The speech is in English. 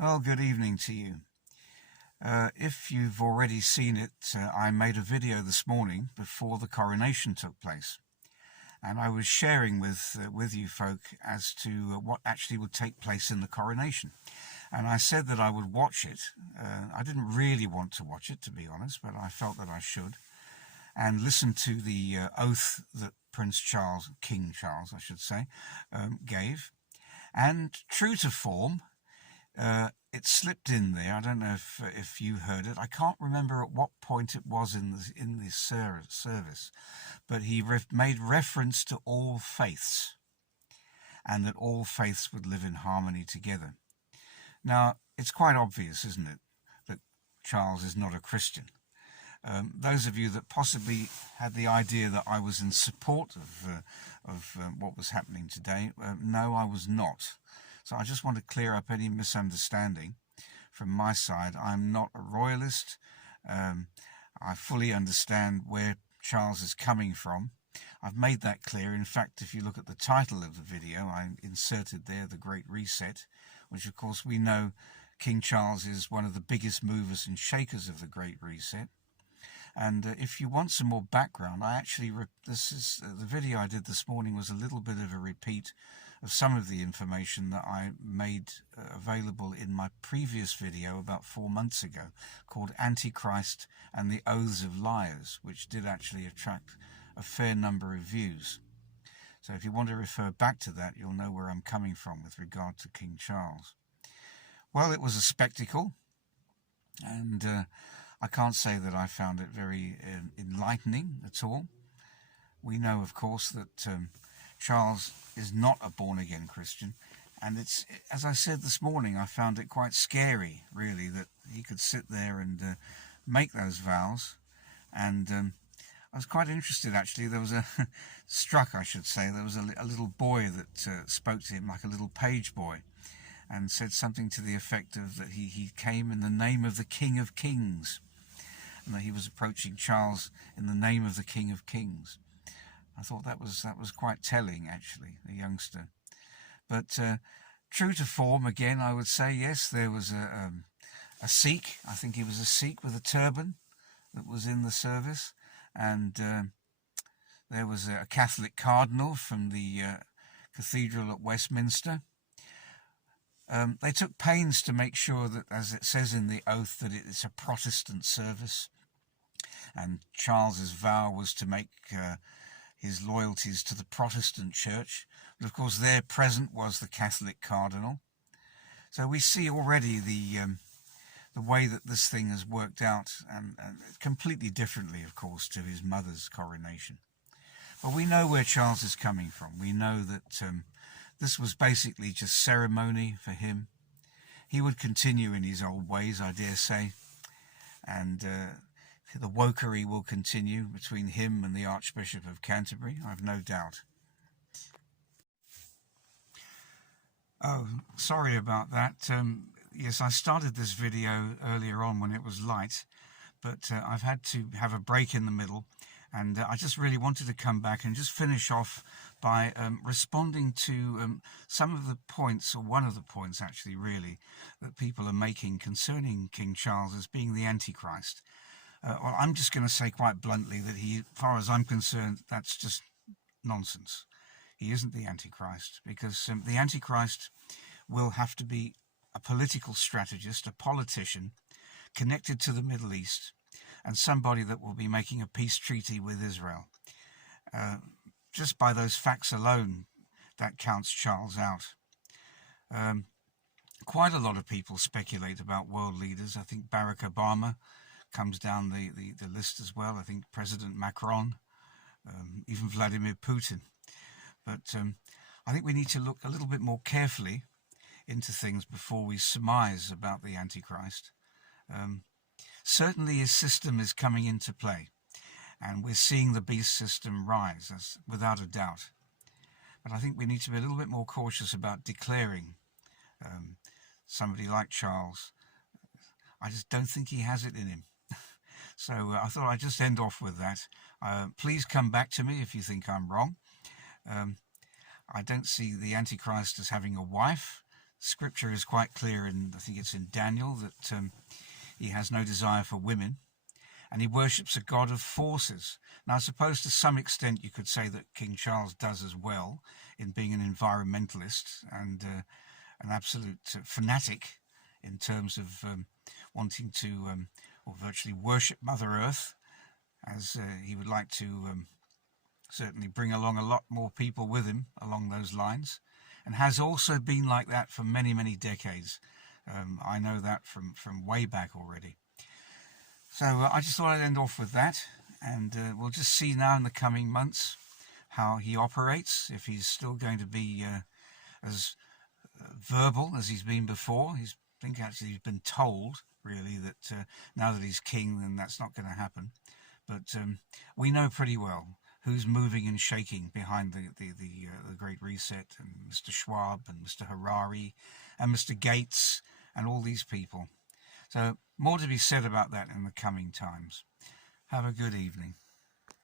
Well, good evening to you. If you've already seen it, I made a video this morning before the coronation took place, and I was sharing with you folk as to what actually would take place in the coronation. And I said that I would watch it. I didn't really want to watch it, to be honest, but I felt that I should, and listen to the oath that Prince Charles, King Charles, I should say, gave. And true to form, it slipped in there. I don't know if you heard it. I can't remember at what point it was in the service, but he made reference to all faiths, and that all faiths would live in harmony together. Now, it's quite obvious, isn't it, that Charles is not a Christian. Those of you that possibly had the idea that I was in support of what was happening today, no, I was not. So I just want to clear up any misunderstanding from my side. I'm not a royalist. I fully understand where Charles is coming from. I've made that clear. In fact, if you look at the title of the video, I inserted there The Great Reset, which of course we know King Charles is one of the biggest movers and shakers of the Great Reset. And if you want some more background, the video I did this morning was a little bit of a repeat of some of the information that I made available in my previous video about 4 months ago, called Antichrist and the Oaths of Liars, which did actually attract a fair number of views. So if you want to refer back to that, you'll know where I'm coming from with regard to King Charles. Well, it was a spectacle, and I can't say that I found it very enlightening at all. We know, of course, that Charles is not a born-again Christian, and it's, as I said this morning, I found it quite scary, really, that he could sit there and make those vows. And I was quite interested, actually. There was there was a little boy that spoke to him like a little page boy, and said something to the effect of that he came in the name of the King of Kings, and that he was approaching Charles in the name of the King of Kings. I thought that was quite telling, actually, the youngster. But true to form, again, I would say, yes, there was a Sikh. I think he was a Sikh with a turban that was in the service. And there was a Catholic cardinal from the cathedral at Westminster. They took pains to make sure that, as it says in the oath, that it's a Protestant service. And Charles's vow was to make his loyalties to the Protestant church. But of course there present was the Catholic cardinal. So we see already the way that this thing has worked out, and completely differently, of course, to his mother's coronation. But we know where Charles is coming from. We know that this was basically just ceremony for him. He would continue in his old ways, I dare say, and the wokery will continue between him and the Archbishop of Canterbury, I've no doubt. Oh, sorry about that. Yes, I started this video earlier on when it was light, but I've had to have a break in the middle, and I just really wanted to come back and just finish off by responding to some of the points, or one of the points actually, really, that people are making concerning King Charles as being the Antichrist. Well, I'm just going to say quite bluntly that he, as far as I'm concerned, that's just nonsense. He isn't the Antichrist, because the Antichrist will have to be a political strategist, a politician, connected to the Middle East, and somebody that will be making a peace treaty with Israel. Just by those facts alone, that counts Charles out. Quite a lot of people speculate about world leaders. I think Barack Obama comes down the list as well. I think President Macron, even Vladimir Putin. But I think we need to look a little bit more carefully into things before we surmise about the Antichrist. Certainly his system is coming into play, and we're seeing the beast system rise, without a doubt. But I think we need to be a little bit more cautious about declaring somebody like Charles. I just don't think he has it in him. So I thought I'd just end off with that. Please come back to me if you think I'm wrong. I don't see the Antichrist as having a wife. Scripture is quite clear, and I think it's in Daniel, that he has no desire for women, and he worships a god of forces. Now, I suppose to some extent you could say that King Charles does as well, in being an environmentalist and an absolute fanatic in terms of wanting to, or virtually worship Mother Earth, as he would like to certainly bring along a lot more people with him along those lines, and has also been like that for many, many decades. I know that from way back already. So I just thought I'd end off with that, and we'll just see now in the coming months how he operates, if he's still going to be as verbal as he's been before. I think actually he's been told, really, that now that he's king, then that's not going to happen. But we know pretty well who's moving and shaking behind the Great Reset, and Mr. Schwab and Mr. Harari and Mr. Gates and all these people. So more to be said about that in the coming times. Have a good evening.